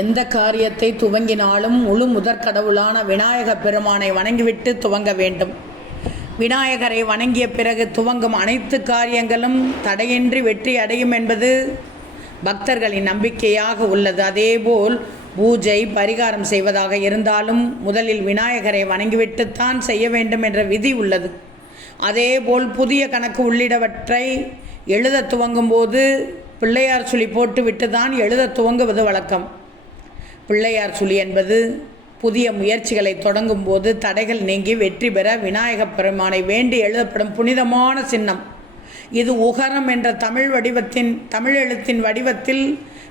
எந்த காரியத்தை துவங்கினாலும் முழு முதற்கடவுளான விநாயகப் பெருமானை வணங்கிவிட்டு துவங்க வேண்டும். விநாயகரை வணங்கிய பிறகு துவங்கும் அனைத்து காரியங்களும் தடையின்றி வெற்றி அடையும் என்பது பக்தர்களின் நம்பிக்கையாக உள்ளது. அதேபோல் பூஜை பரிகாரம் செய்வதாக இருந்தாலும் முதலில் விநாயகரை வணங்கிவிட்டுத்தான் செய்ய வேண்டும் என்ற விதி உள்ளது. அதேபோல் புதிய கணக்கு உள்ளிடவற்றை எழுத துவங்கும் போது பிள்ளையார் சுழி போட்டுவிட்டு தான் எழுத துவங்குவது வழக்கம். பிள்ளையார் சுழி என்பது புதிய முயற்சிகளை தொடங்கும் போது தடைகள் நீங்கி வெற்றி பெற விநாயகப் பெருமானை வேண்டி எழுதப்படும் புனிதமான சின்னம். இது உகரம் என்ற தமிழ் எழுத்தின் வடிவத்தில்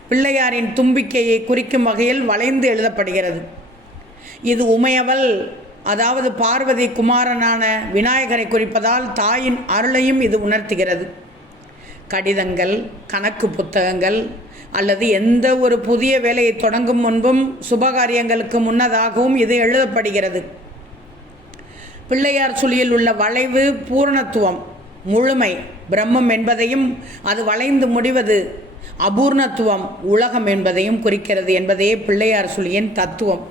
பிள்ளையாரின் தும்பிக்கையை குறிக்கும் வகையில் வளைந்து எழுதப்படுகிறது. இது உமையவள், அதாவது பார்வதி குமாரனான விநாயகரை குறிப்பதால் தாயின் அருளையும் இது உணர்த்துகிறது. கடிதங்கள், கணக்கு புத்தகங்கள் அல்லது எந்த ஒரு புதிய வேலையை தொடங்கும் முன்பும் சுபகாரியங்களுக்கு முன்னதாகவும் இது எழுதப்படுகிறது. பிள்ளையார் சுழியில் உள்ள வளைவு பூரணத்துவம், முழுமை, பிரம்மம் என்பதையும் அது வளைந்து முடிவது அபூர்ணத்துவம், உலகம் என்பதையும் குறிக்கிறது என்பதே பிள்ளையார் சுழியின் தத்துவம்.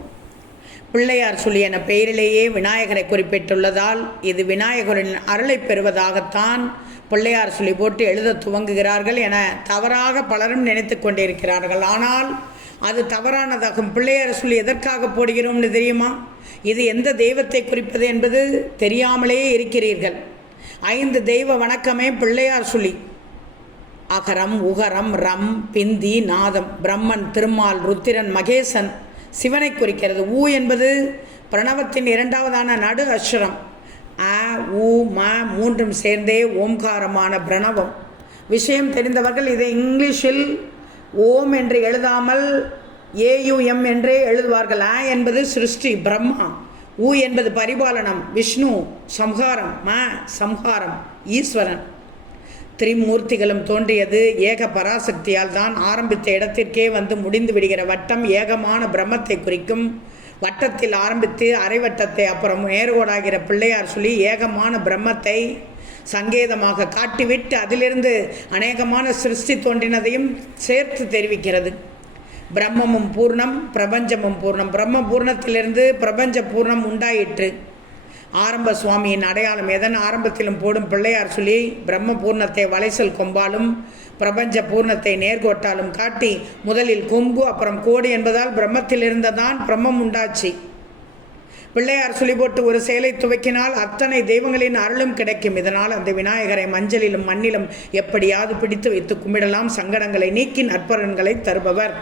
பிள்ளையார் சுழி என பெயரிலேயே விநாயகரை குறிப்பிட்டுள்ளதால் இது விநாயகரின் அருளை பெறுவதாகத்தான் பிள்ளையார் சுழி போட்டு எழுத துவங்குகிறார்கள் என தவறாக பலரும் நினைத்து கொண்டிருக்கிறார்கள். ஆனால் அது தவறானதாகும். பிள்ளையார் சுழி எதற்காக போடுகிறோம்னு தெரியுமா? இது எந்த தெய்வத்தை குறிப்பது என்பது தெரியாமலே இருக்கிறீர்கள். 5 தெய்வ வணக்கமே பிள்ளையார் சுழி. அகரம், உகரம், ரம், பிந்தி, நாதம். பிரம்மன், திருமால், ருத்திரன், மகேசன், சிவனை குறிக்கிறது. ஊ என்பது பிரணவத்தின் 2வதான நடு அக்ஷரம். அ, உ, ம மூன்றும் சேர்ந்தே ஓம்காரமான பிரணவம். விஷயம் தெரிந்தவர்கள் இதை இங்கிலீஷில் ஓம் என்று எழுதாமல் ஏயுஎம் என்றே எழுதுவார்கள். அ என்பது சிருஷ்டி, பிரம்மா. உ என்பது பரிபாலனம், விஷ்ணு. சம்ஹாரம், ம சம்ஹாரம், ஈஸ்வரன். திரிமூர்த்திகளும் தோன்றியது ஏக பராசக்தியால் தான். ஆரம்பித்த இடத்திற்கே வந்து முடிந்து விடுகிற வட்டம் ஏகமான பிரம்மத்தை குறிக்கும். வட்டத்தில் ஆரம்பித்து அரைவட்டத்தை அப்புறம் நேர்கோடாகிற பிள்ளையார் சுழி ஏகமான பிரம்மத்தை சங்கேதமாக காட்டிவிட்டு அதிலிருந்து அநேகமான சிருஷ்டி தோன்றினதையும் சேர்த்து தெரிவிக்கிறது. பிரம்மமும் பூர்ணம், பிரபஞ்சமும் பூர்ணம். பிரம்ம பூர்ணத்திலிருந்து பிரபஞ்ச பூர்ணம் உண்டாயிற்று. ஆரம்ப சுவாமியின் அடையாளம் எதன் ஆரம்பத்திலும் போடும் பிள்ளையார் சுழி பிரம்ம பூர்ணத்தை வளைசல் கொம்பாலும் பிரபஞ்ச பூர்ணத்தை நேர்கோட்டாலும் காட்டி முதலில் கொம்பு அப்புறம் கோடு என்பதால் பிரம்மத்தில் இருந்ததான் பிரம்மம் உண்டாச்சு. பிள்ளையார் சுழி போட்டு ஒரு செயலை துவக்கினால் அத்தனை தெய்வங்களின் அருளும் கிடைக்கும். இதனால் அந்த விநாயகரை மஞ்சளிலும் மண்ணிலும் எப்படியாவது பிடித்து வைத்து கும்பிடலாம். சங்கடங்களை நீக்கி நற்பலன்களை தருபவர்.